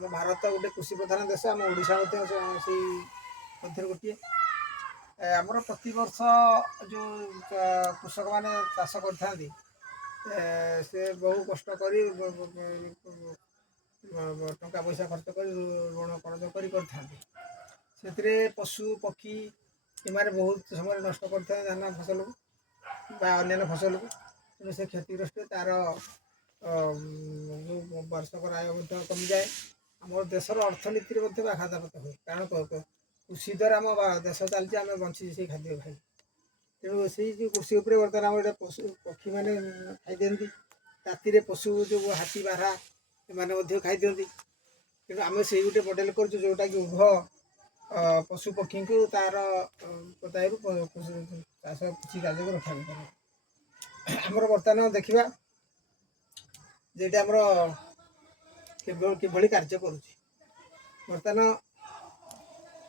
ଆମ ଭାରତ ଗୋଟେ କୃଷି ପ୍ରଧାନ ଦେଶ, ଆମ ଓଡ଼ିଶା ମଧ୍ୟ ସେଇ ମଧ୍ୟରେ ଗୋଟିଏ। ଆମର ପ୍ରତିବର୍ଷ ଯେଉଁ କୃଷକମାନେ ଚାଷ କରିଥାନ୍ତି ସେ ବହୁ କଷ୍ଟ କରି ଟଙ୍କା ପଇସା ଖର୍ଚ୍ଚ କରି ଋଣ କରଜ କରିଥାନ୍ତି। ସେଥିରେ ପଶୁ ପକ୍ଷୀ ଏମାନେ ବହୁତ ସମୟରେ ନଷ୍ଟ କରିଥାଏ ଧାନ ଫସଲକୁ ବା ଅନ୍ୟାନ୍ୟ ଫସଲକୁ। ତେଣୁ ସେ କ୍ଷତିଗ୍ରସ୍ତ ତା'ର ଯେଉଁ ବାର୍ଷିକର ଆୟ ମଧ୍ୟ କମିଯାଏ। ଆମର ଦେଶର ଅର୍ଥନୀତିରେ ମଧ୍ୟ ଆଘାତପ୍ରାପ୍ତ ହୁଏ, କାରଣ କୃଷି ଦ୍ୱାରା ଆମ ଦେଶ ଚାଲିଛି, ଆମେ ବଞ୍ଚିଛି ସେଇ ଖାଦ୍ୟ ଖାଇ। ତେଣୁ ସେଇ ଯେଉଁ କୃଷି ଉପରେ ବର୍ତ୍ତମାନ ଆମର ଗୋଟେ ପଶୁ ପକ୍ଷୀମାନେ ଖାଇଦିଅନ୍ତି। ରାତିରେ ପଶୁ ଯେଉଁ ହାତୀ ବାରହା ଏମାନେ ମଧ୍ୟ ଖାଇଦିଅନ୍ତି। ତେଣୁ ଆମେ ସେଇ ଗୋଟେ ମଡ଼େଲ୍ କରୁଛୁ ଯେଉଁଟାକି ଉଭୟ ପଶୁ ପକ୍ଷୀଙ୍କୁ ତା'ର ଦାୟରୁ ଚାଷ କୃଷି କାର୍ଯ୍ୟକୁ ରକ୍ଷା କରିପାରିବ। ଆମର ବର୍ତ୍ତମାନ ଦେଖିବା ଯେ ଏଇଟା ଆମର କିଭଳି କାର୍ଯ୍ୟ କରୁଛି। ବର୍ତ୍ତମାନ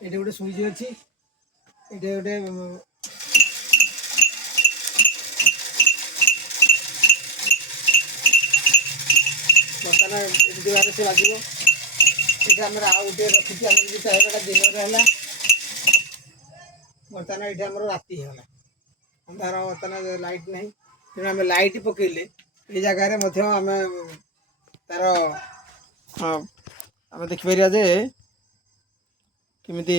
ଏଇଠି ଗୋଟେ ସୁଇଚ୍ ଅଛି, ଏଇଠି ଗୋଟେ ବର୍ତ୍ତମାନ ଏମିତି ଭାବରେ ସେ ବାଜିବ। ଏଇଟା ଆମର ଆଉ ଗୋଟେ ରଖିଛି, ଆମେ ଯଦି ଚାହିଁବା ଏଇଟା ଦିନରେ ହେଲା, ବର୍ତ୍ତମାନ ଏଇଠି ଆମର ରାତି ହେଇଗଲା, ଅନ୍ଧାର, ବର୍ତ୍ତମାନ ଲାଇଟ୍ ନାହିଁ। ତେଣୁ ଆମେ ଲାଇଟ୍ ପକେଇଲେ ଏଇ ଜାଗାରେ ମଧ୍ୟ ଆମେ ତା'ର ଆମେ ଦେଖିପାରିବା ଯେ କେମିତି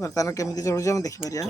ବର୍ତ୍ତମାନ କେମିତି ଚଳୁଛି ଆମେ ଦେଖିପାରିବା।